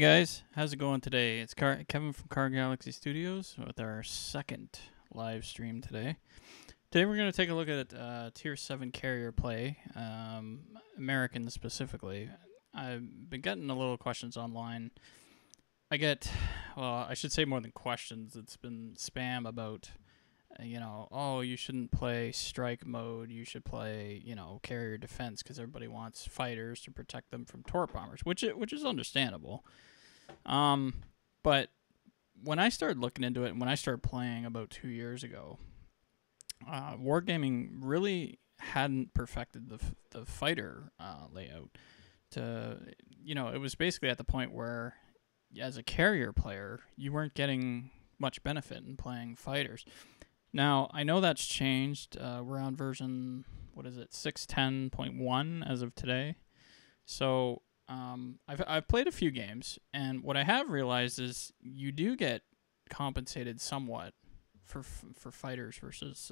guys, how's it going today? It's Kevin from Karr Galaxy Studios with our second live stream today. Today we're going to take a look at Tier 7 carrier play, American specifically. I've been getting a little questions online. I should say more than questions. It's been spam about, oh, you shouldn't play strike mode. You should play, carrier defense because everybody wants fighters to protect them from Torp bombers, which is understandable. But when I started looking into it and when I started playing about 2 years ago, Wargaming really hadn't perfected the fighter layout. It was basically at the point where, as a carrier player, you weren't getting much benefit in playing fighters. Now, I know that's changed. We're on version, 6.10.1 as of today. So I've played a few games, and what I have realized is you do get compensated somewhat for fighters versus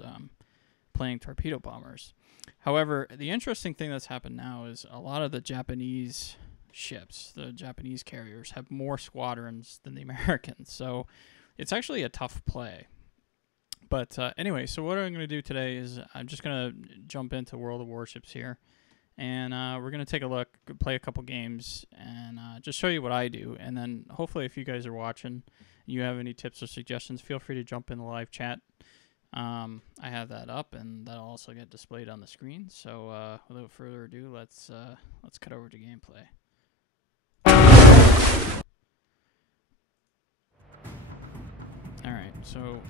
playing torpedo bombers. However, the interesting thing that's happened now is a lot of the Japanese ships, the Japanese carriers, have more squadrons than the Americans. So it's actually a tough play. But anyway, so what I'm going to do today is I'm just going to jump into World of Warships here. And we're going to take a look, play a couple games, and just show you what I do. And then hopefully if you guys are watching and you have any tips or suggestions, feel free to jump in the live chat. I have that up, and that'll also get displayed on the screen. So without further ado, let's cut over to gameplay. Alright, so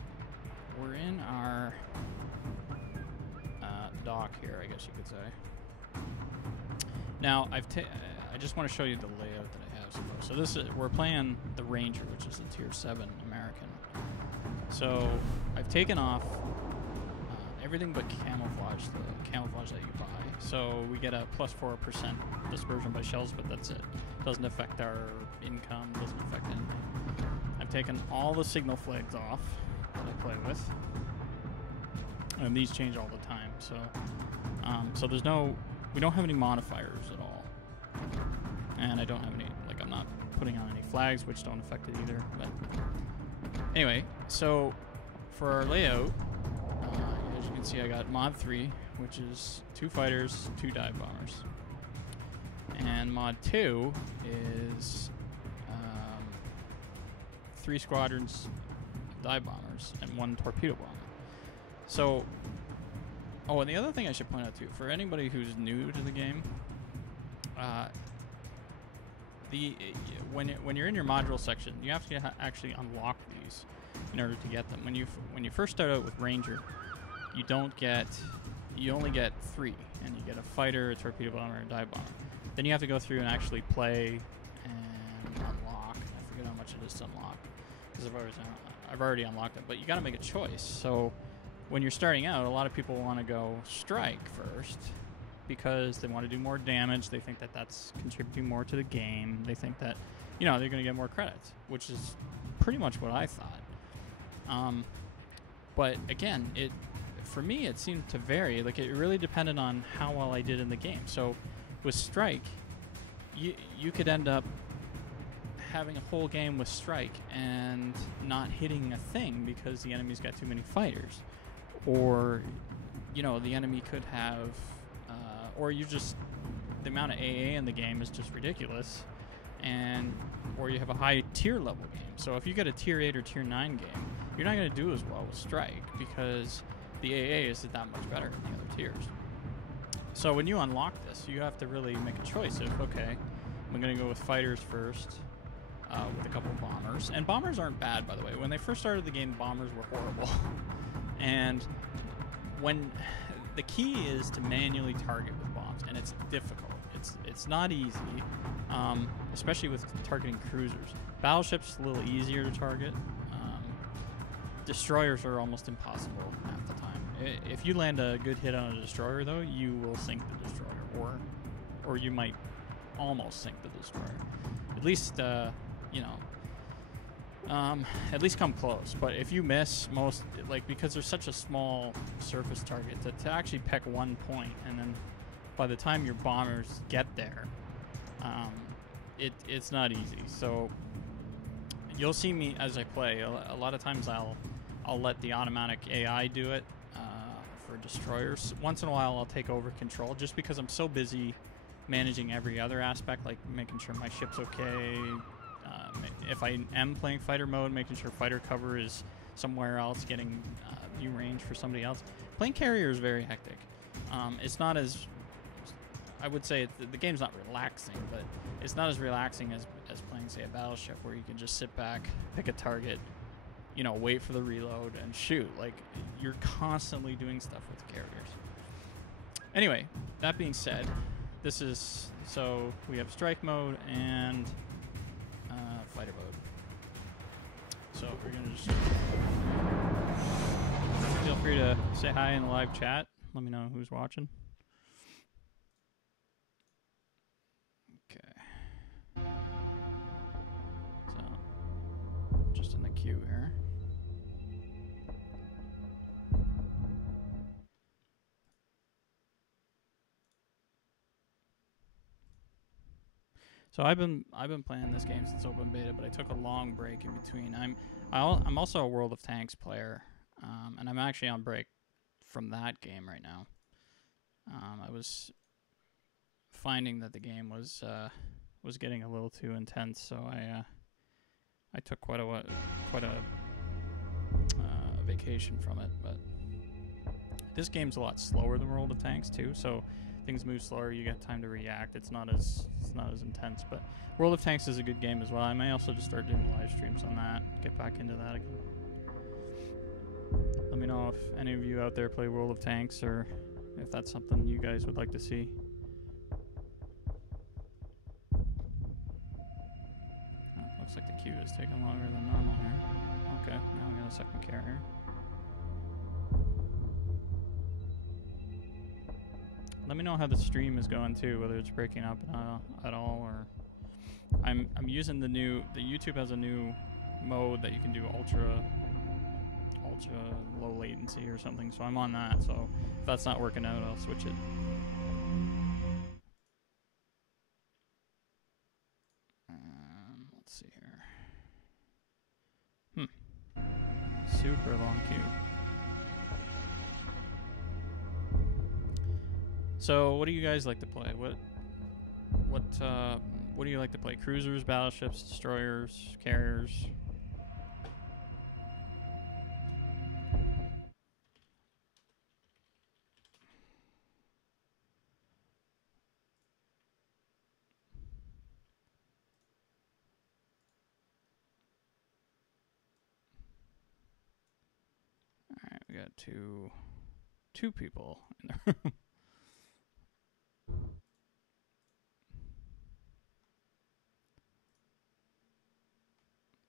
we're in our dock here, I guess you could say. Now, I just want to show you the layout that I have so far. So this is, we're playing the Ranger, which is the Tier 7 American. So I've taken off everything but camouflage, the camouflage that you buy. So we get a +4% dispersion by shells, but that's it. Doesn't affect our income, doesn't affect anything. I've taken all the signal flags off that I play with. And these change all the time. So there's we don't have any modifiers at all. And I don't have any, I'm not putting on any flags, which don't affect it either. But anyway, so for our layout, as you can see, I got Mod 3, which is 2 fighters, 2 dive bombers. And Mod 2 is 3 squadrons, dive bombers, and 1 torpedo bomber. So, and the other thing I should point out too, for anybody who's new to the game, when you're in your module section, you have to actually unlock these in order to get them. When you first start out with Ranger, you only get 3, and you get a fighter, a torpedo bomber, and a dive bomber. Then you have to go through and actually play and unlock. I forget how much it is to unlock because I've already unlocked it, but you got to make a choice. So when you're starting out, a lot of people want to go strike first because they want to do more damage. They think that that's contributing more to the game. They think that, they're going to get more credits, which is pretty much what I thought. But again, for me, it seemed to vary. It really depended on how well I did in the game. So with strike, you could end up having a whole game with strike and not hitting a thing because the enemy's got too many fighters. Or, the enemy could have, the amount of AA in the game is just ridiculous, or you have a high tier level game. So if you get a tier 8 or tier 9 game, you're not going to do as well with strike because the AA is that much better than the other tiers. So when you unlock this, you have to really make a choice of, okay, I'm going to go with fighters first, with a couple bombers. And bombers aren't bad, by the way. When they first started the game, bombers were horrible. And when the key is to manually target with bombs, and it's difficult. It's not easy, especially with targeting cruisers. Battleships a little easier to target. Destroyers are almost impossible half the time. If you land a good hit on a destroyer, though, you will sink the destroyer, or you might almost sink the destroyer. At least at least come close. But if you miss because there's such a small surface target, to actually pick 1 point, and then by the time your bombers get there, it's not easy. So you'll see me as I play. A lot of times I'll let the automatic AI do it for destroyers. Once in a while I'll take over control just because I'm so busy managing every other aspect, like making sure my ship's okay. If I am playing fighter mode, making sure fighter cover is somewhere else, getting view range for somebody else. Playing carrier is very hectic. It's not as, I would say the game's not relaxing, but it's not as relaxing as playing, say, a battleship where you can just sit back, pick a target, you know, wait for the reload and shoot. Like, you're constantly doing stuff with carriers. Anyway, that being said, this is, so we have strike mode and fighter mode. So we're gonna just feel free to say hi in the live chat. Let me know who's watching. Okay. So just in the queue here. So I've been playing this game since open beta, but I took a long break in between. I'm also a World of Tanks player, and I'm actually on break from that game right now. I was finding that the game was getting a little too intense, so I took quite a vacation from it. But this game's a lot slower than World of Tanks too, so things move slower. You get time to react. It's not as intense. But World of Tanks is a good game as well. I may also just start doing live streams on that. Get back into that again. Let me know if any of you out there play World of Tanks, or if that's something you guys would like to see. Looks like the queue is taking longer than normal here. Okay, now we got a second carrier. Let me know how the stream is going too, whether it's breaking up at all, or I'm using the YouTube has a new mode that you can do ultra low latency or something, so I'm on that. So if that's not working out, I'll switch it. Let's see here. Super long queue. So what do you guys like to play? What do you like to play? Cruisers, battleships, destroyers, carriers? All right, we got two people in the room.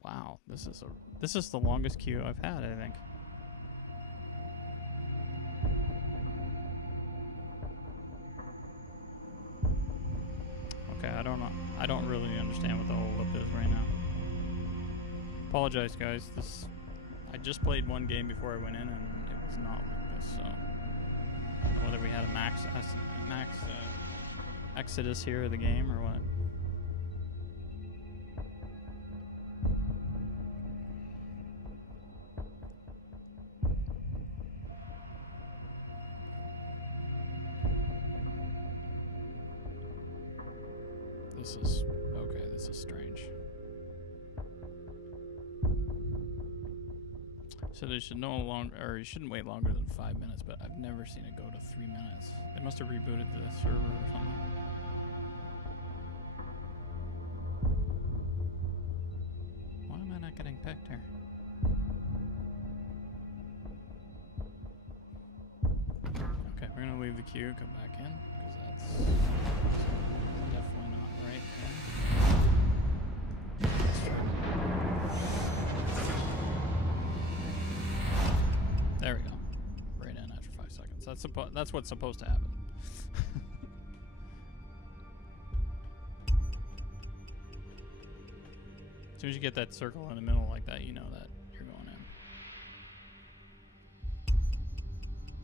Wow, this is the longest queue I've had, I think. Okay, I don't really understand what the hold up is right now. Apologize, guys. I just played one game before I went in, and it was not like this. So I don't know whether we had a max exodus here of the game or what. This is strange. So they should no longer, or you shouldn't wait longer than 5 minutes, but I've never seen it go to 3 minutes. They must have rebooted the server or something. Why am I not getting picked here? Okay, we're gonna leave the queue, come back in, because that's definitely not right. There we go. Right in after 5 seconds. That's what's supposed to happen. As soon as you get that circle in the middle like that, you know that you're going in.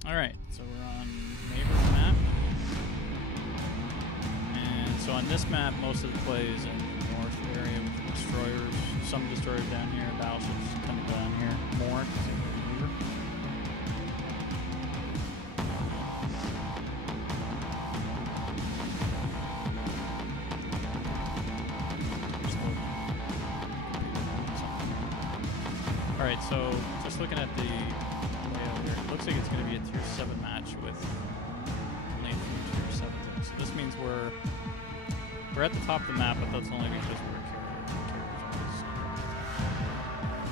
Alright, so we're on neighbors map. And so on this map, most of the play is in destroyers, some destroyers down here, battleships coming down here more. Alright, so just looking at the layout here, it looks like it's going to be a Tier 7 match with lane Tier 7 teams. So this means we're at the top of the map, but that's only because we're carriers,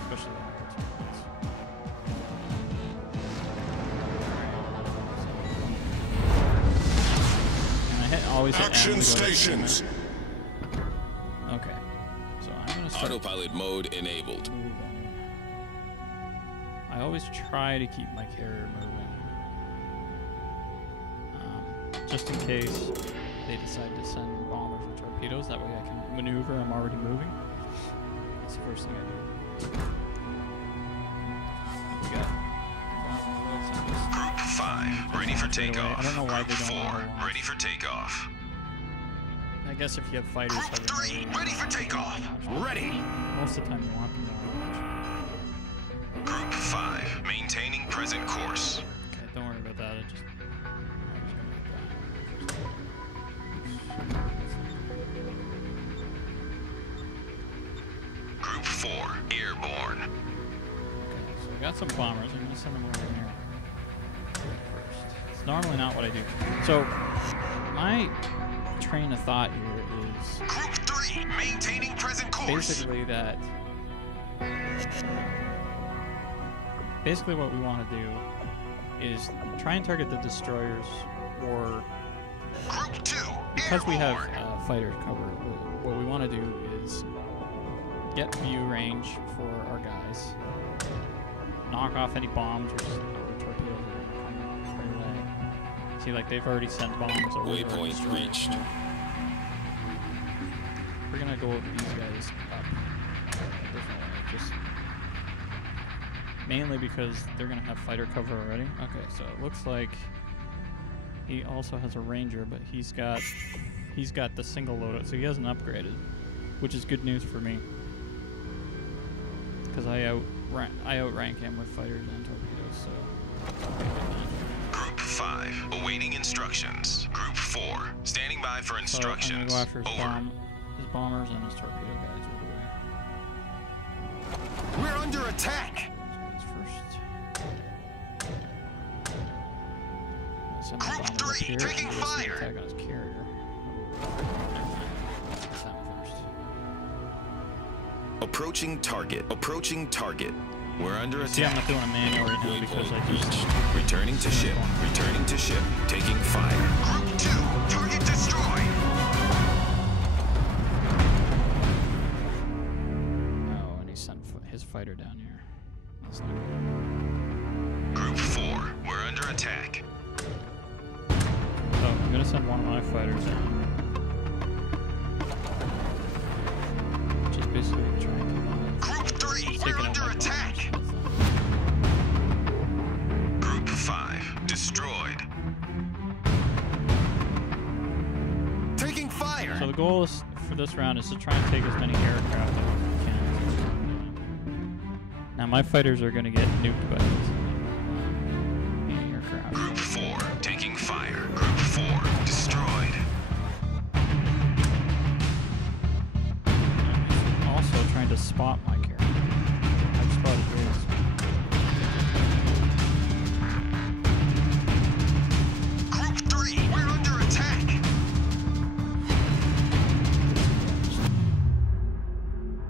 especially the opportunities. And I always hit Action stations. Okay, so I'm going to start. Autopilot mode enabled. I always try to keep my carrier moving, just in case they decide to send bombers or torpedoes. That way I can maneuver. I'm already moving. That's the first thing I do. We got Group 5 ready for takeoff. I don't know why Group they don't 4 ready for takeoff. I guess if you have fighters, Group 3 ready for takeoff. Ready. Most of the time you want them to launch. Group 5 maintaining present course. Okay, don't worry about that. Group 4 airborne. Okay, so we got some bombers. I'm gonna send them over here first. It's normally not what I do. So my train of thought here is Group 3 maintaining present course. Basically what we want to do is try and target the destroyers, or Group 2 because we have airborne. fighters covered, what we want to do is get view range for our guys, knock off any bombs or torpedoes that are coming our way. See, like they've already sent bombs over. Waypoint reached. We're gonna go with these guys up a different way, just mainly because they're gonna have fighter cover already. Okay, so it looks like he also has a ranger, but he's got the single loadout, so he hasn't upgraded, which is good news for me, because I outrank him with fighters and torpedoes. So Group 5 awaiting instructions. Group 4 standing by for instructions. So I'm gonna go after Over. his bombers and his torpedo guys over the way. We're under attack. Those guys first. Group 3 taking fire. Attack on his carrier. That's that one first. Approaching target. Approaching target. We're under See, I'm attack. not doing a manual right now because I just... Returning to ship. Returning to ship. Taking fire. Group 2. Target destroyed. Oh, and he sent his fighter down here. That's not good. Group 4. We're under attack. So I'm gonna send one of my fighters in. Just basically try and keep on. Group 3. We're under attack. Group 5 destroyed. Taking fire. So the goal is for this round is to try and take as many aircraft as we can. Now my fighters are gonna get nuked by these aircraft. Group 4 taking fire. Group 4 destroyed. Also trying to spot my carrier. I've spotted yours. Group 3, we're under attack.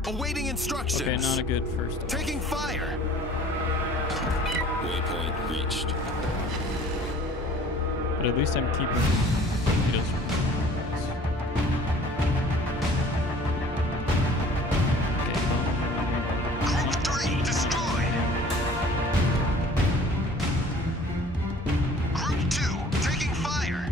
Awaiting instructions. Okay, not a good first. Taking fire. Waypoint reached. But at least I'm keeping torpedoes from guys. Group 3 destroyed. Group 2 taking fire.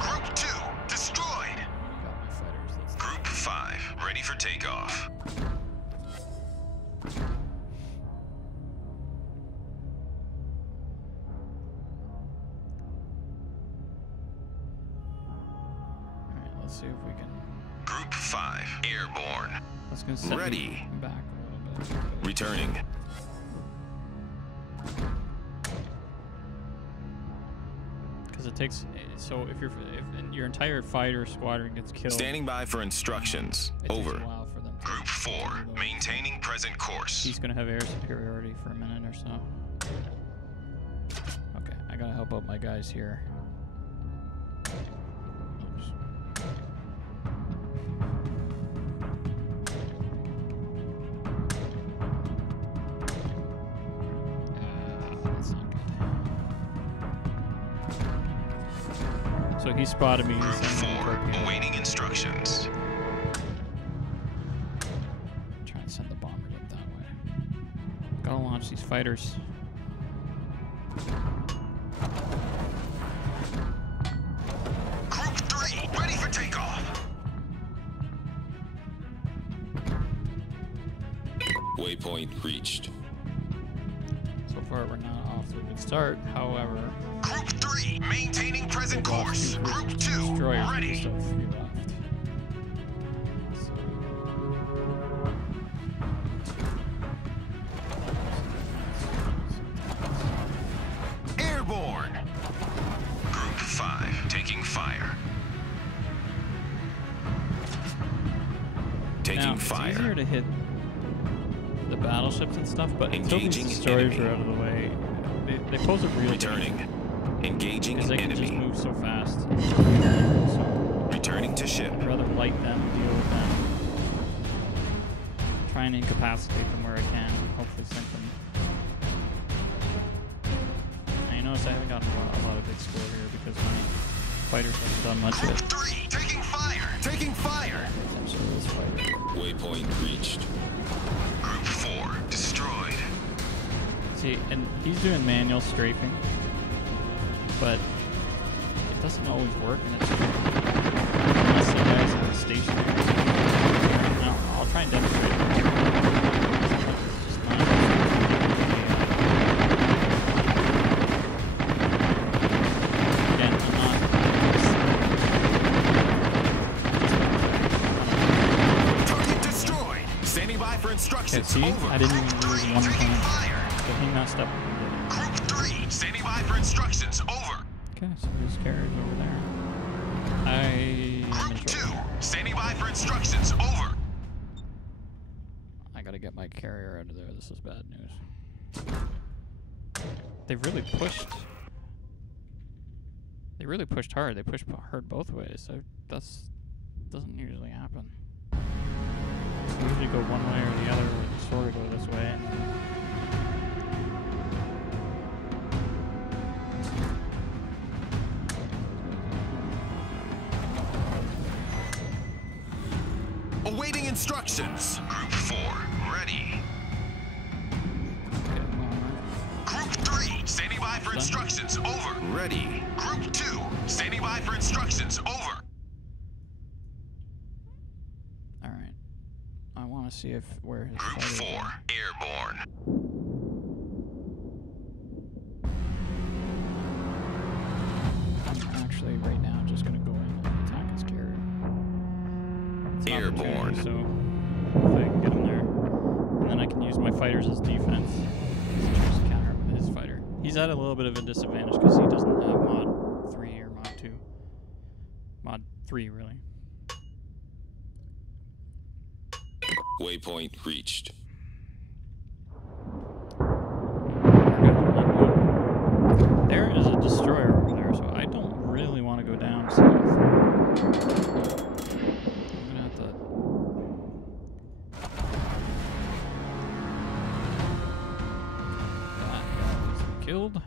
Group 2 destroyed. Got my fighters. That's Group 5 ready for takeoff. Let's see if we can. Group 5, airborne. That's gonna set Ready. me back a little bit. Returning. Because it takes. So if your entire fighter squadron gets killed. Standing by for instructions. It Over. takes a while for them to Group 4, maintaining present course. He's gonna have air superiority for a minute or so. Okay, I gotta help out my guys here. Oops. That's not good. So he spotted me. Group 4, awaiting instructions. Try and send the bombers up that way. Gotta launch these fighters. Group 3, ready for takeoff. Waypoint reached. So far, we're not off to a good start. However, Group 3, maintaining present course. Group 2, destroyer ready. still have 3 left. Airborne. Group 5, taking fire. Taking Now, fire. It's easier to hit the battleships and stuff, but until these Engaging destroyers enemy. are out of the way, they pose a real Returning. danger. Engaging Because they can just enemy. move so fast. So Returning to ship. I'd rather light them, deal with them, try and incapacitate them where I can, hopefully sink them. Now you notice I haven't gotten a lot of big score here because my fighters haven't done much Group of it. 3, taking fire. Taking fire. Essentially, this fighter. Waypoint reached. Group 4, destroyed. See, and he's doing manual strafing, but it doesn't always work, and it's unless the guys are stationary. Now, I'll try and demonstrate it. It's just not. Again, I'm not. Target destroyed. Standing by for Okay, instructions. see, Over. I didn't Group even lose 3, one taking time. fire. So he messed up. Group 3, standing by for instructions. Over. Okay, so his carrier's over there. I am Group in 2, trouble. standing by for instructions. Over. I gotta get my carrier out of there. This is bad news. They've really pushed. They really pushed hard. They pushed hard both ways. So that's doesn't usually happen. We usually go one way or the other, or sort of go this way. And Awaiting instructions. Group 4, ready. okay, well, Group 3, standing by for instructions. Over. Ready. Group 2, standing by for instructions. Over. all right. I want to see if where his Group fighters 4, are. airborne. I'm actually right now just gonna go in and attack his carrier. It's an Airborne. opportunity, so hopefully I can get him there, and then I can use my fighters as defense. Just counter his fighter. He's at a little bit of a disadvantage because he doesn't have mod 3 or mod 2. Mod 3, really. Waypoint reached. There is a destroyer over there, so I don't really want to go down south. I'm gonna have to. That guy is killed.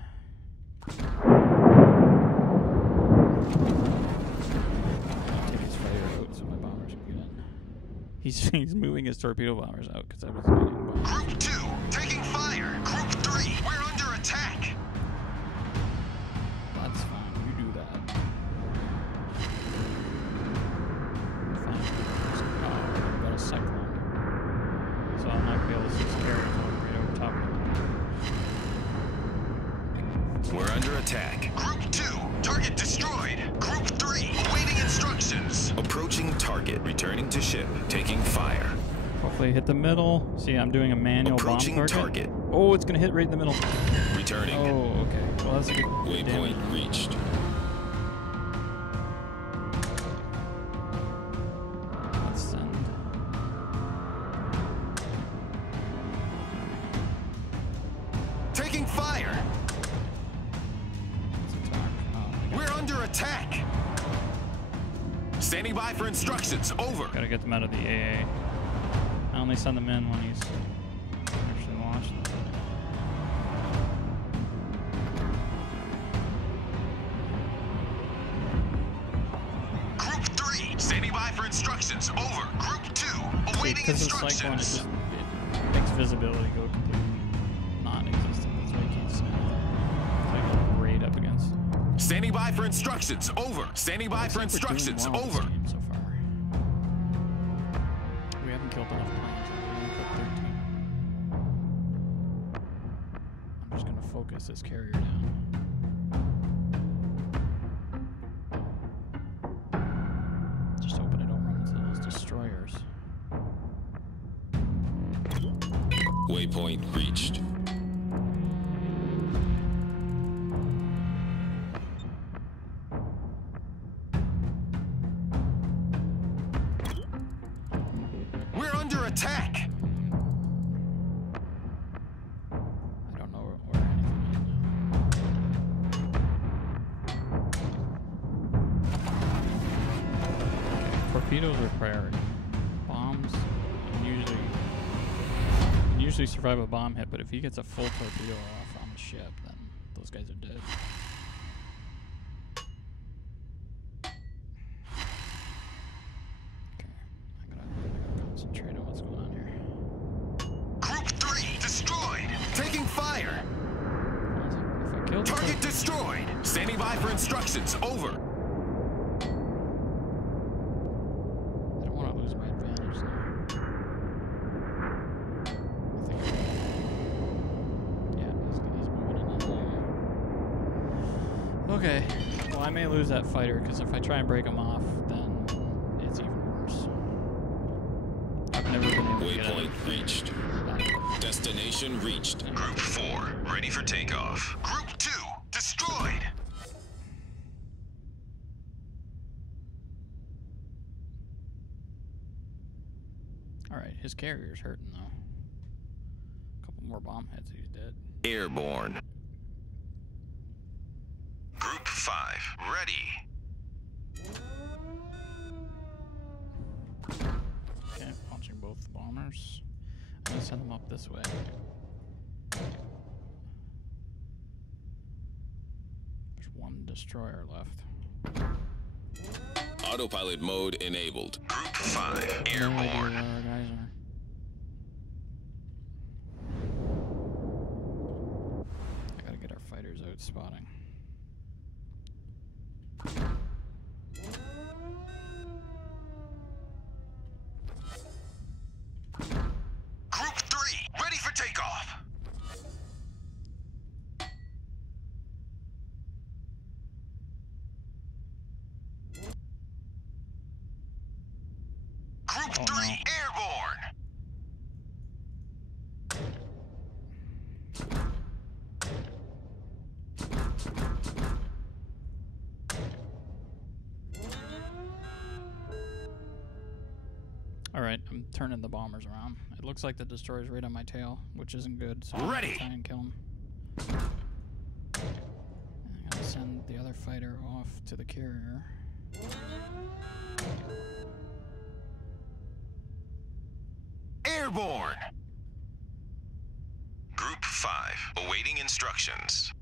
Take his fighter out so my bombers can get in. He's moving his torpedo bombers out because I was getting bombed. Group 2, taking fire. Group 3, we're under attack. That's fine. You do that. Fine. Oh, I've got a cyclone. So I'm not gonna be able to see his carriers right over top of him. We're under attack. Group 2, target destroyed. Group 3, awaiting instructions. Approach. target. Returning to ship. Taking fire. Hopefully hit the middle. See, I'm doing a manual Approaching bomb target. Oh, it's gonna hit right in the middle. Returning. Oh, okay. Well, that's a good Waypoint damage. reached. Let's send. Taking fire. Let's attack. Oh, We're under attack. Standing by for instructions. Over. gotta get them out of the AA. I only send them in when he's actually launched. Group 3, standing by for instructions. Over. Group 2, awaiting Because it's instructions. like it makes visibility go completely non-existent. That's why you can't see anything. It's like right up against. Standing by for instructions. Over. Standing by for instructions. Well Over. so far. We haven't killed enough planes. We only killed 13. I'm just gonna focus this carrier down. Just hoping I don't run into those destroyers. Waypoint reached. We're under attack. I don't know where anything is now. Torpedoes are priority. Bombs, you can usually survive a bomb hit, but if he gets a full torpedo off on the ship, then those guys are dead. Okay, I gotta concentrate on what's going on here. Group 3 destroyed. Taking fire. If I kill the Target destroyed. Standing by for instructions. Over. I don't want to lose my advantage there. I think yeah, he's moving in there. Okay, well I may lose that fighter because if I try and break him off, then it's even worse. I've never been able to get Waypoint it. reached. Destination reached. Group 4, ready for takeoff. Group 2, destroyed. Alright, his carrier's hurting though. A couple more bomb hits, he's dead. Airborne. Group 5, ready. Okay, launching both bombers. I'm gonna send them up this way. There's one destroyer left. Autopilot mode enabled. Group 5, No idea airborne. where our guys are. I gotta get our fighters out spotting. Group 3, ready for takeoff. Group Oh, 3, no. airborne. Alright, I'm turning the bombers around. It looks like the destroyer's right on my tail, which isn't good, so Ready. I'm gonna try and kill him. I'm gonna send the other fighter off to the carrier. Airborne. Group 5, awaiting instructions.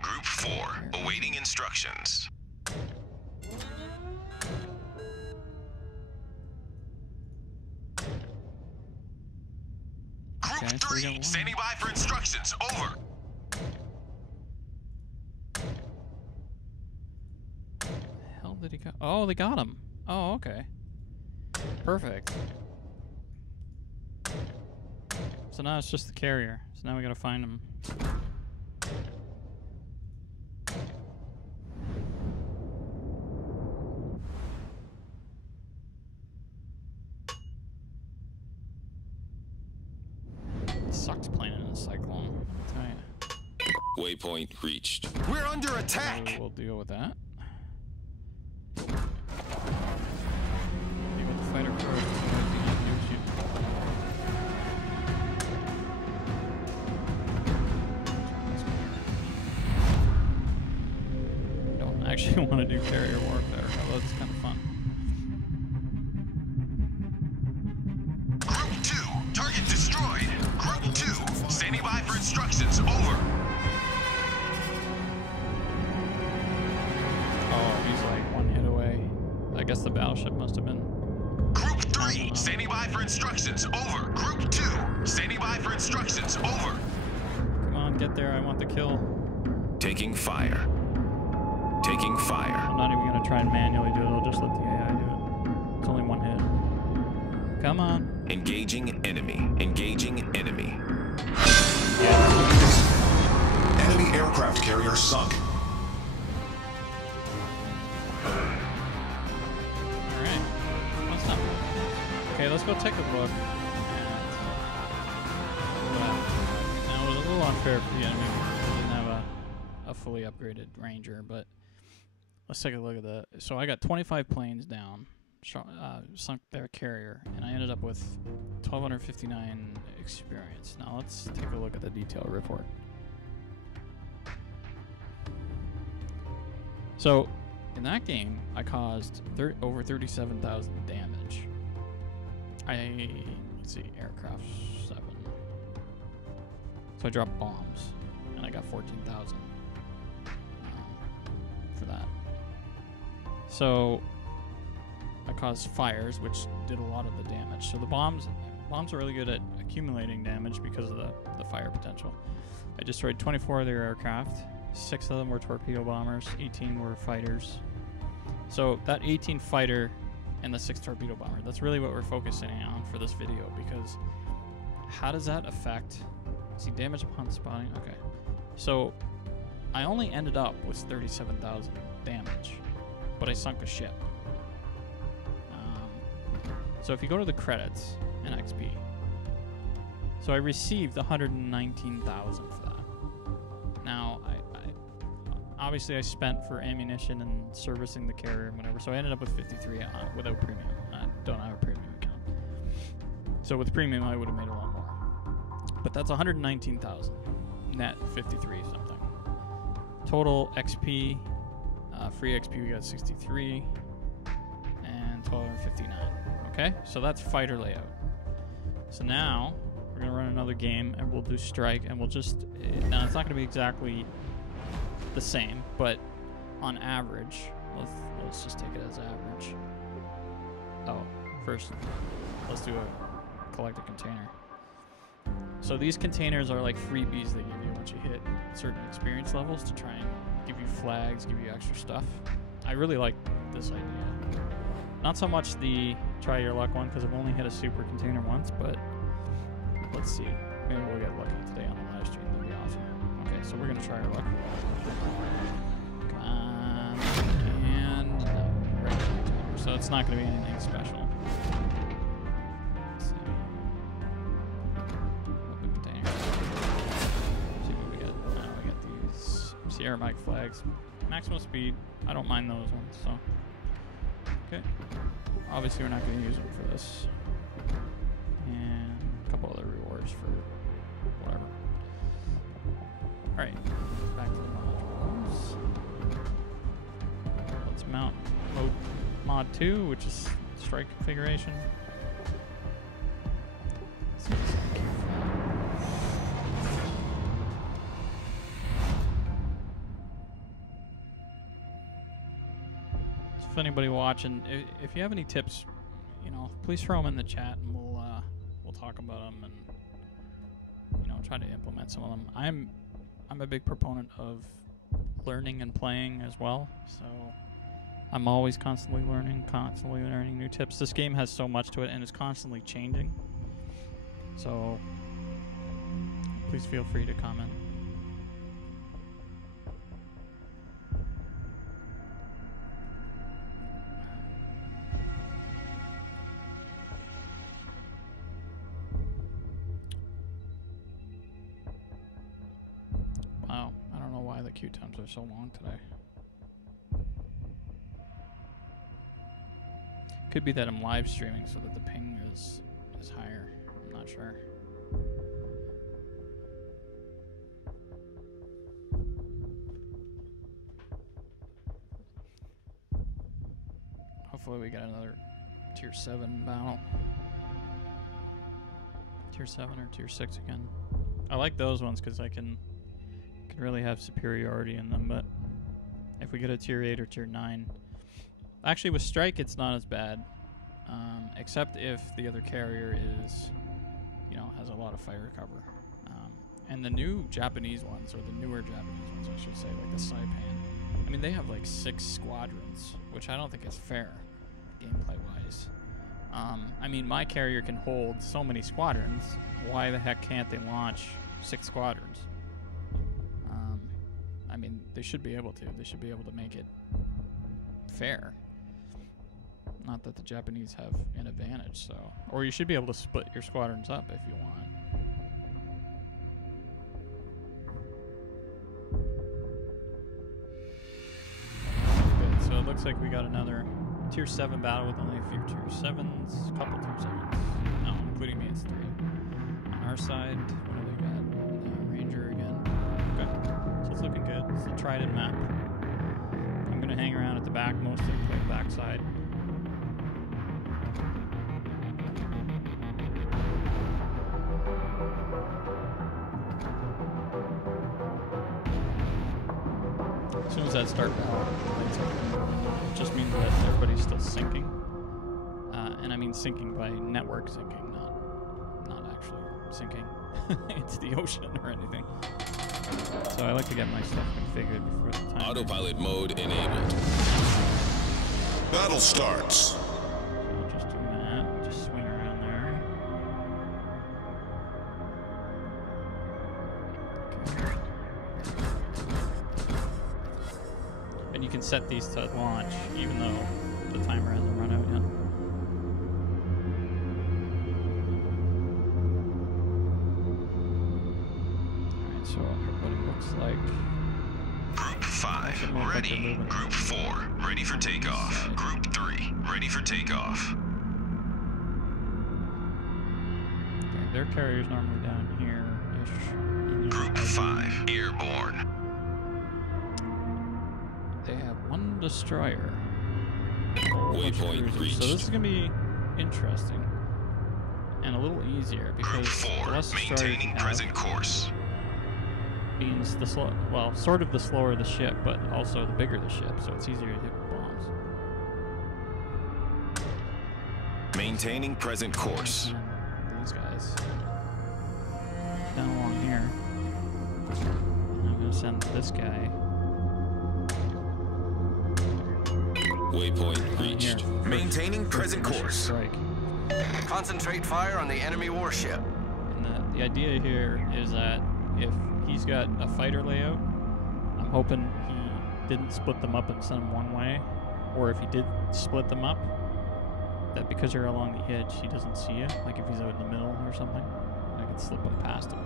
Group 4, awaiting instructions. Group Okay, so we got 3, one. standing by for instructions. Over. The hell did he go? Oh, they got him. Oh, okay. Perfect. So now it's just the carrier. So now we gotta find him. sucks playing in a cyclone, I'll tell you. Waypoint reached. We're under attack! We'll deal with that. Deal with the fighter first. Don't actually want to do carrier warfare, although it's kind of fun. Group 2, target destroyed. Group 2, standing by for instructions. Over. Oh, he's like one hit away. I guess the battleship must have been. Group 3, standing by for instructions. Over. Group 2, standing by for instructions. Over. Come on, get there. I want the kill. Taking fire. Taking fire. I'm not even going to try and manually do it. I'll just let the AI do it. It's only one hit. Come on. Engaging enemy. Engaging enemy. Enemy aircraft carrier sunk. Alright. That's not bad. Okay, let's go take a look. Now, it was a little unfair for the enemy. We didn't have a fully upgraded Ranger, but let's take a look at that. So I got 25 planes down, sunk their carrier, and I ended up with 1,259 experience. Now let's take a look at the detailed report. So in that game, I caused over 37,000 damage. Let's see, aircraft 7. So I dropped bombs, and I got 14,000 for that. So I caused fires, which did a lot of the damage. So the bombs are really good at accumulating damage because of the fire potential. I destroyed 24 of their aircraft. 6 of them were torpedo bombers. 18 were fighters. So that 18 fighter and the 6 torpedo bomber, that's really what we're focusing on for this video, because how does that affect? See, damage upon spotting. Okay, so I only ended up with 37,000 damage, but I sunk a ship. So if you go to the credits in XP, so I received 119,000 for that. Now, obviously I spent for ammunition and servicing the carrier and whatever, so I ended up with 53 without premium. I don't have a premium account. So with premium, I would have made a lot more. But that's 119,000 net, 53 something. Total XP, free XP, we got 63 and 1259. Okay, so that's fighter layout. So now we're gonna run another game and we'll do strike, and we'll just, now it's not gonna be exactly the same, but on average, let's just take it as average. Oh, first, let's do a collected container. So these containers are like freebies they give you once you hit certain experience levels to try and give you flags, give you extra stuff. I really like this idea. Not so much the try your luck one, because I've only hit a super container once, but let's see. Maybe we'll get lucky today on the live stream. That'd be awesome. Okay, so we're gonna try our luck. Come on. And no, regular container. So it's not gonna be anything special. Let's see. Open container. See what we get. We got these Sierra Mike flags. Maximum speed. I don't mind those ones, so. Okay. Obviously, we're not going to use them for this. And a couple other rewards for whatever. Alright. Back to the modules. Let's mount mod 2, which is strike configuration. If anybody watching, if you have any tips, you know, please throw them in the chat, and we'll talk about them and, you know, try to implement some of them. I'm a big proponent of learning and playing as well, so I'm always constantly learning new tips. This game has so much to it, and it's constantly changing. So please feel free to comment. the queue times are so long today. Could be that I'm live streaming so that the ping is higher. I'm not sure. Hopefully we get another Tier 7 battle. Tier 7 or Tier 6 again. I like those ones because I can really have superiority in them, but if we get a Tier 8 or Tier 9... Actually, with Strike, it's not as bad, except if the other carrier is, you know, has a lot of fire cover. And the new Japanese ones, or the newer Japanese ones, I should say, like the Saipan, I mean, they have like 6 squadrons, which I don't think is fair, gameplay-wise. I mean, my carrier can hold so many squadrons. Why the heck can't they launch 6 squadrons? I mean, they should be able to. They should be able to make it fair. Not that the Japanese have an advantage, so... Or you should be able to split your squadrons up if you want. Good, so it looks like we got another Tier 7 battle with only a few Tier 7s. A couple Tier 7s. No, including me, it's 3. On our side, what do they got? Ranger again. Okay, so it's looking good. It's a Trident map. I'm going to hang around at the back most of the backside. As soon as that starts, it just means that everybody's still sinking. And I mean sinking by network sinking, not actually sinking into the ocean or anything. So I like to get my stuff configured before the time. Autopilot mode enabled. Battle starts. So just doing that, just swing around there. Okay. And you can set these to launch even though the timer hasn't run out yet. Alright, so everybody looks like Group 5, ready. Group 4, ready for takeoff. Group 3, ready for takeoff. okay, their carrier's normally down here-ish. Group 5, airborne. They have 1 destroyer. Waypoint reached. So this is going to be interesting. And a little easier because Group the 4, less destroyers you maintaining have present course. means the slow, well, sort of the slower the ship, but also the bigger the ship, so it's easier to hit with bombs. Maintaining present course. And these guys down along here. And I'm going to send this guy. Waypoint reached. Here. Maintaining present course. Strike. Concentrate fire on the enemy warship. And the idea here is that if he's got a fighter layout, I'm hoping he didn't split them up and send them one way, or if he did split them up, that because you're along the edge, he doesn't see you. Like if he's out in the middle or something, I can slip up past him.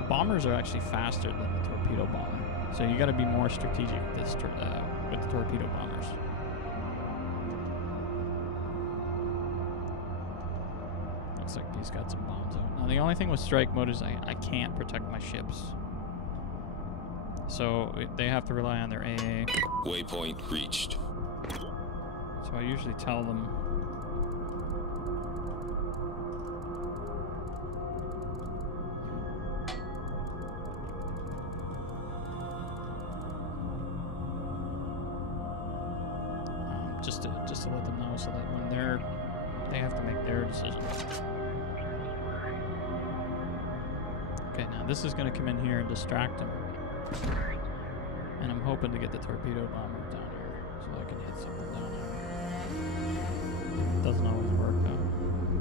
The bombers are actually faster than the torpedo bomber, so you got to be more strategic with this with the torpedo bombers. Looks like he's got some bombs out. Now the only thing with strike mode is I can't protect my ships. So they have to rely on their AA. Waypoint reached. So I usually tell them just to let them know so that when they have to make their decisions. Okay, now this is going to come in here and distract them. And I'm hoping to get the torpedo bomber down here so I can hit something down there. Doesn't always work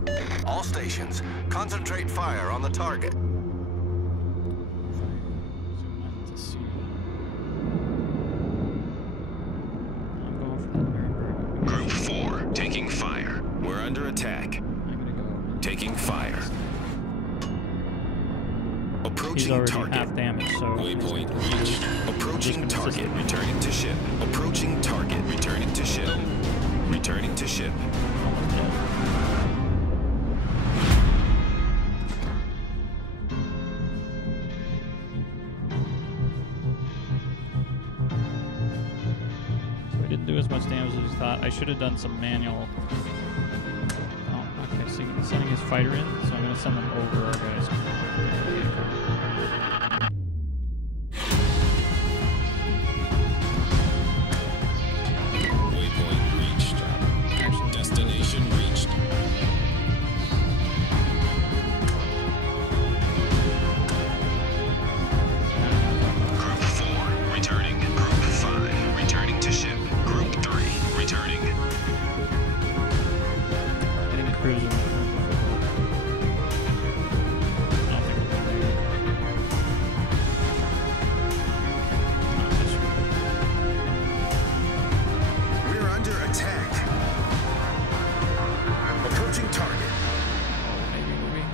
though. All stations, concentrate fire on the target. If I zoom in to see. I'm going for that Nuremberg. Group 4, taking fire. We're under attack. I'm gonna go. Taking fire. He's already half damage, so... Waypoint reached. Approaching target. Returning to ship. Approaching target. Returning to ship. Returning to ship. Almost dead. So we didn't do as much damage as we thought. I should have done some manual... Oh, okay, so he's sending his fighter in, so I'm going to send them over our guys.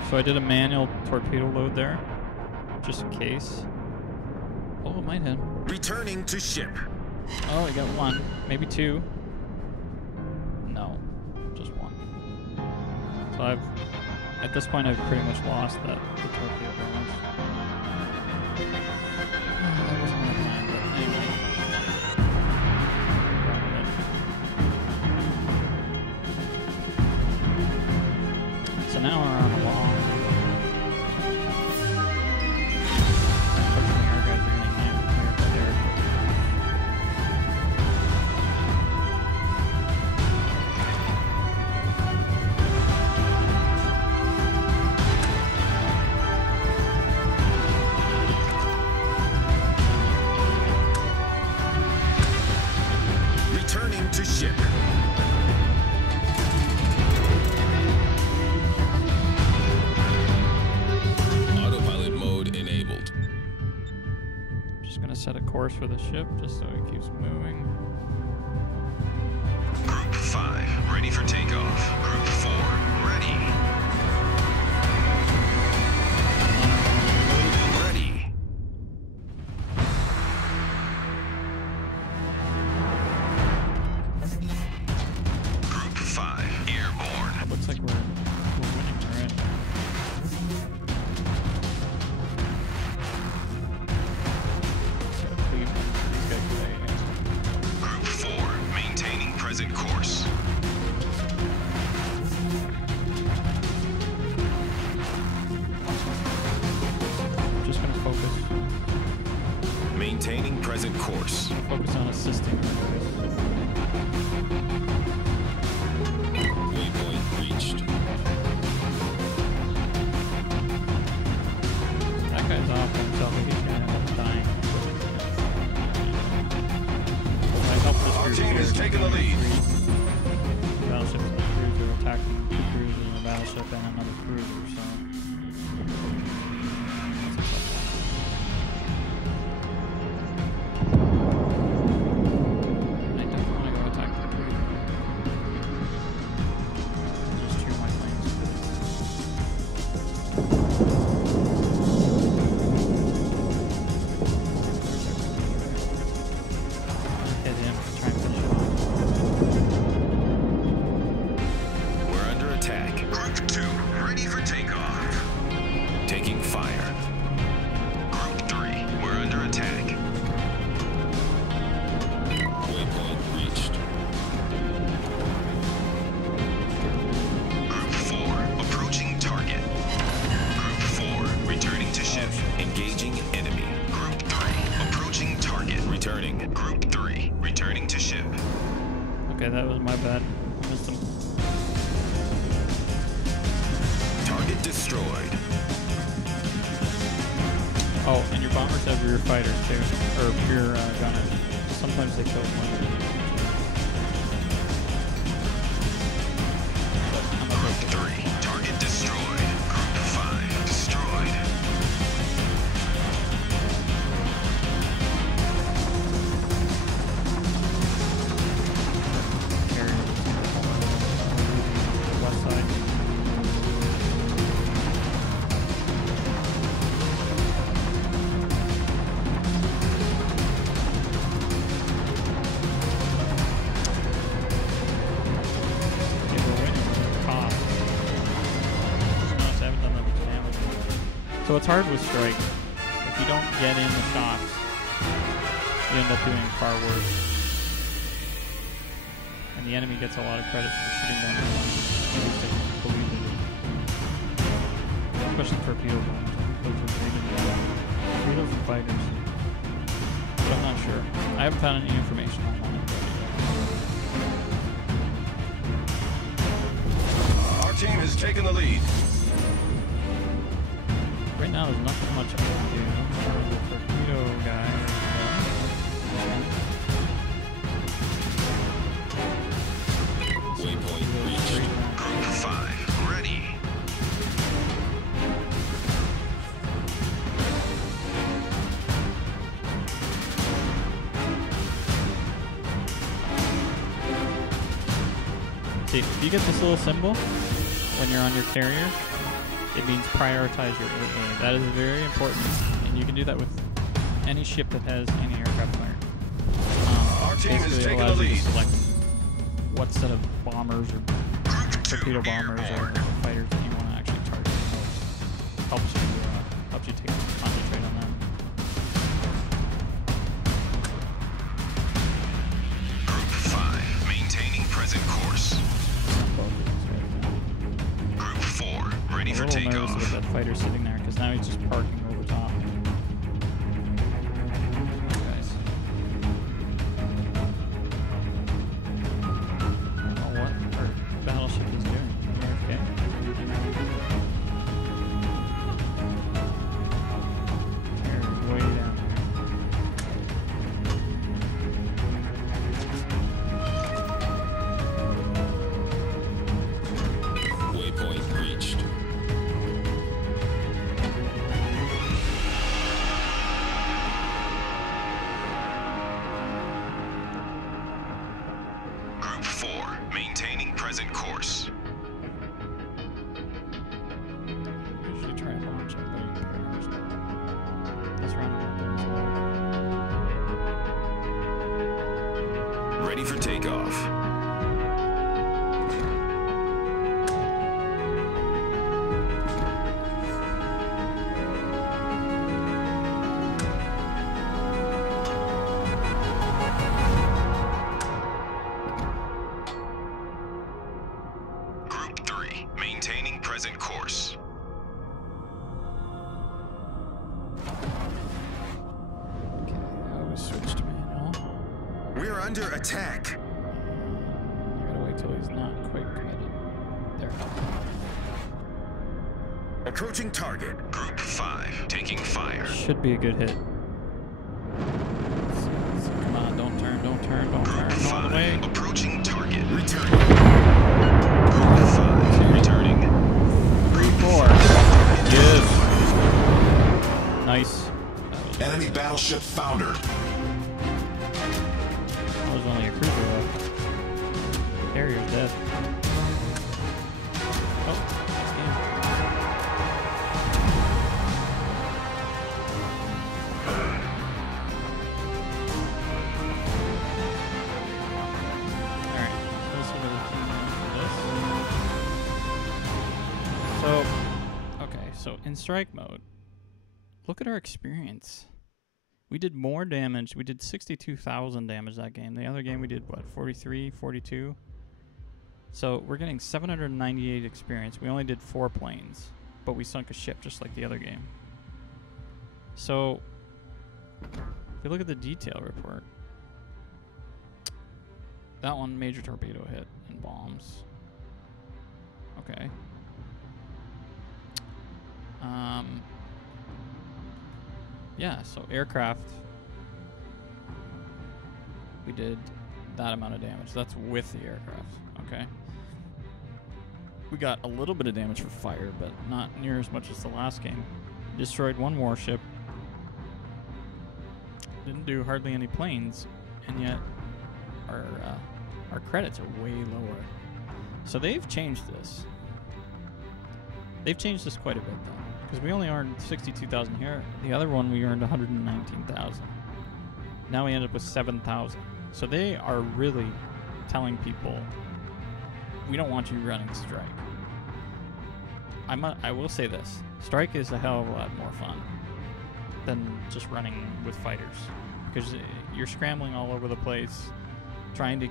So I did a manual torpedo load there, just in case. Oh, it might hit. Returning to ship. Oh, I got one, maybe two. No, just one. So at this point, I've pretty much lost the torpedo bonus. That wasn't my plan, but anyway. So now we're on a wall. Set a course for the ship just so it keeps moving. Group 5, ready for takeoff. Group 4, ready. Ready. Group 5, airborne. It looks like we're winning already. Group 4, maintaining present course. Just gonna focus. Maintaining present course. Focus on assisting. Waypoint reached. That guy's off himself. He's gonna end up dying. I helped this group Team here. is taking the lead. Battleships and the cruiser attacking the cruiser and the battleship and another cruiser, so... I don't want to go attack the cruiser. Just cheer my planes. Hit him, try and finish him off. We're under attack. Group 2, ready for takeoff. Taking fire. Group 3, we're under attack. Waypoint reached. Group 4, approaching target. Group 4, returning to ship. Engaging enemy. Group 3, approaching target. Returning. Group 3, returning to ship. Okay, that was my bad. I missed him. Target destroyed. Oh, and your bombers have rear fighters too, or rear gunners. Sometimes they kill one. Group 3, target destroyed. Group 5, destroyed. West side. So it's hard with strike. If you don't get in the shots, you end up doing far worse. And the enemy gets a lot of credit for shooting down the one. Especially torpedo bombs. Those are torpedoes and fighters. But I'm not sure. I haven't found any information on that. Our team has taken the lead. Right now, there's nothing much I can do. The torpedo guy. Waypoint reached. Group 5, ready. See, if you get this little symbol when you're on your carrier, it means prioritize your AA. That is very important, and you can do that with any ship that has anti-aircraft fire. Our team is Basically, it taking the allows you lead. to select what set of bombers or torpedo bombers or fighters that you want to actually target the most. Helps you concentrate on them. Group 5, maintaining present course. Group 4, ready for I'm a little takeoff. nervous with that fighter sitting there because now he's just parking over top. Guys. I don't know what our battleship is doing. Okay. They're way down there. Waypoint reached. Group 4, maintaining present course. Usually try and launch everybody in pairs. This roundabout there is Ready for takeoff. Group 3, maintaining present course. Okay, I always switch to manual. We're under attack. I gotta wait till he's not quite committed. There. Approaching target. Group 5, taking fire. Should be a good hit. Come on, don't turn, don't turn, don't turn. Group All the way. 5, approaching target. Return. Group 5, returning. Group 4. Yes. Nice. Enemy battleship foundered. That was only a cruiser though. Carrier's dead. Oh, damn. Alright, let's look at the team for this. So, okay, so in strike mode, look at our experience. We did more damage. We did 62,000 damage that game. The other game we did, what, 43, 42? So we're getting 798 experience. We only did 4 planes, but we sunk a ship just like the other game. So if you look at the detail report, that one major torpedo hit and bombs. Okay. Yeah, so aircraft, we did that amount of damage. That's with the aircraft, okay? We got a little bit of damage for fire, but not near as much as the last game. Destroyed 1 warship. Didn't do hardly any planes, and yet our credits are way lower. So they've changed this. They've changed this quite a bit, though. Because we only earned 62,000 here. The other one we earned 119,000. Now we end up with 7,000. So they are really telling people, we don't want you running strike. I will say this: strike is a hell of a lot more fun than just running with fighters, because you're scrambling all over the place, trying to.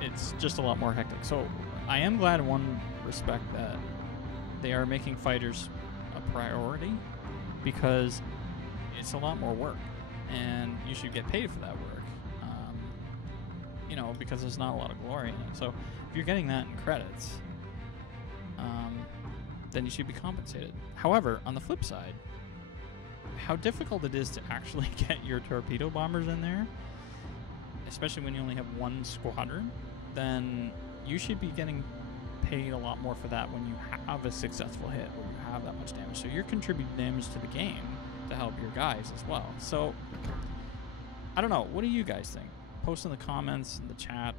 It's just a lot more hectic. So I am glad in one respect that they are making fighters a priority, because it's a lot more work, and you should get paid for that work. You know, because there's not a lot of glory in it. So if you're getting that in credits, then you should be compensated. However, on the flip side, how difficult it is to actually get your torpedo bombers in there, especially when you only have one squadron, then you should be getting paid a lot more for that when you have a successful hit, where you have that much damage. So you're contributing damage to the game to help your guys as well. So I don't know. What do you guys think? Post in the comments, in the chat.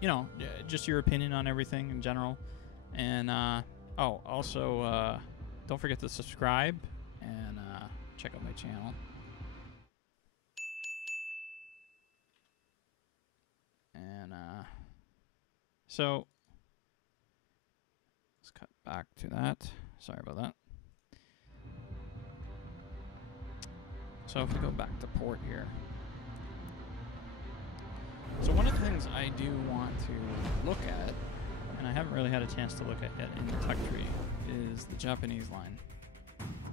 You know, just your opinion on everything in general. And also don't forget to subscribe and check out my channel. And so let's cut back to that. Sorry about that. So if we go back to port here. So one of the things I do want to look at, and I haven't really had a chance to look at yet in the tech tree, is the Japanese line,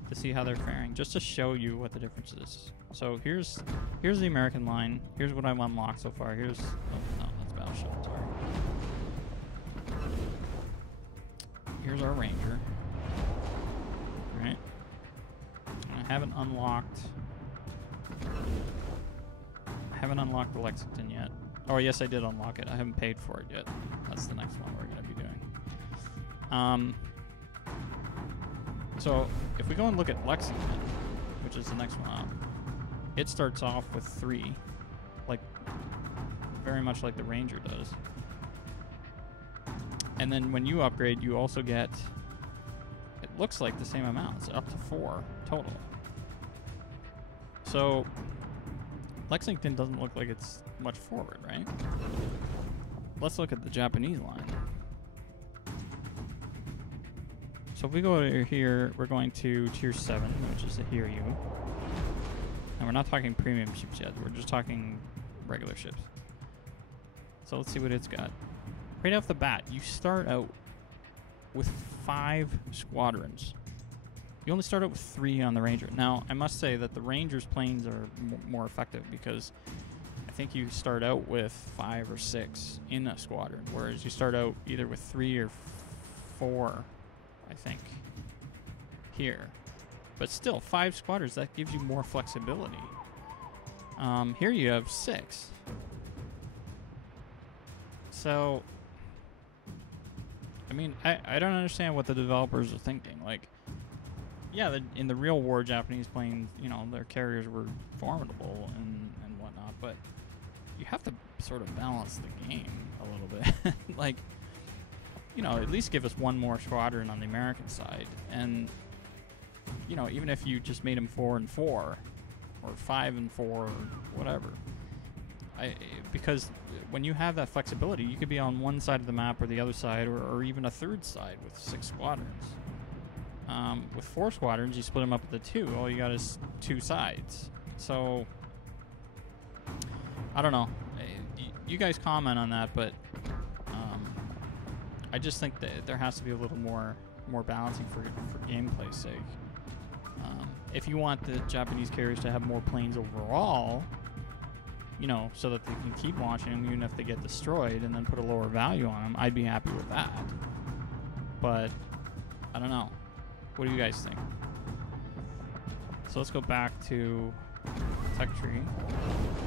to see how they're faring, just to show you what the difference is. So here's the American line. Here's what I've unlocked so far. Here's, oh no, that's Battleship, sorry. Here's our Ranger. Right? I haven't unlocked the Lexington yet. Oh yes, I did unlock it. I haven't paid for it yet. That's the next one we're going to be doing. So if we go and look at Lexington, which is the next one up, it starts off with 3, like very much like the Ranger does. And then when you upgrade, you also get, it looks like the same amount. It's up to 4 total. So Lexington doesn't look like it's much forward, right? Let's look at the Japanese line. So if we go over here, we're going to Tier 7, which is the Hiryu. And we're not talking premium ships yet. We're just talking regular ships. So let's see what it's got. Right off the bat, you start out with 5 squadrons. You only start out with 3 on the Ranger. Now, I must say that the Ranger's planes are more effective, because I think you start out with 5 or 6 in a squadron, whereas you start out either with 3 or 4, I think, here. But still, 5 squadrons, that gives you more flexibility. Here you have 6. So, I mean, I don't understand what the developers are thinking. Like, yeah, in the real war, Japanese planes, you know, their carriers were formidable and whatnot, but you have to sort of balance the game a little bit. Like, you know, at least give us 1 more squadron on the American side. And, you know, even if you just made them 4 and 4, or 5 and 4, or whatever. Because when you have that flexibility, you could be on one side of the map or the other side, or even a third side with 6 squadrons. With 4 squadrons, you split them up into 2. All you got is 2 sides. So, I don't know. You guys comment on that, but I just think that there has to be a little more balancing for gameplay's sake. If you want the Japanese carriers to have more planes overall, you know, so that they can keep launching them even if they get destroyed, and then put a lower value on them, I'd be happy with that. But I don't know. What do you guys think? So let's go back to tech tree,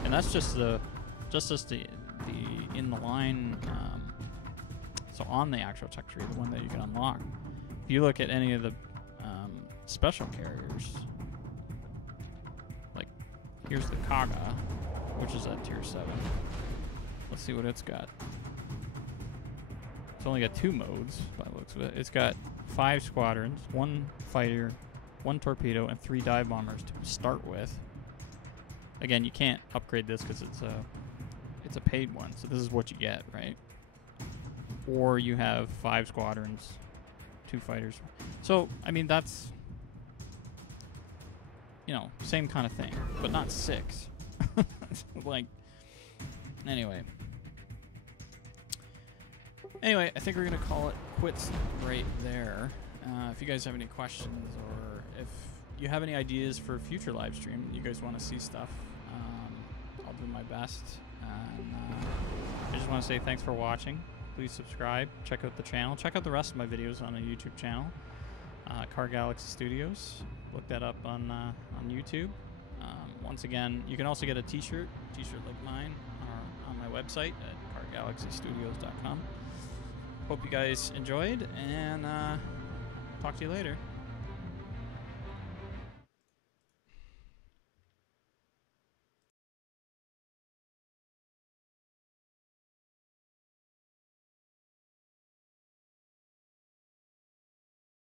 and that's just the in the line. So on the actual tech tree, the one that you can unlock. If you look at any of the special carriers, like here's the Kaga, which is at Tier 7. Let's see what it's got. It's only got 2 modes by the looks of it. It's got 5 squadrons, 1 fighter, 1 torpedo, and 3 dive bombers to start with. Again, you can't upgrade this because it's a paid one, so this is what you get, right? or you have 5 squadrons, 2 fighters. So, I mean, that's, you know, same kind of thing, but not 6. Like, anyway. Anyway, I think we're going to call it quits right there. If you guys have any questions, or if you have any ideas for future live stream, you guys want to see stuff, I'll do my best. And I just want to say thanks for watching. Please subscribe. Check out the channel. Check out the rest of my videos on the YouTube channel, Karr Galaxy Studios. Look that up on YouTube. Once again, you can also get a t-shirt like mine, on my website at kargalaxystudios.com. Hope you guys enjoyed, and talk to you later.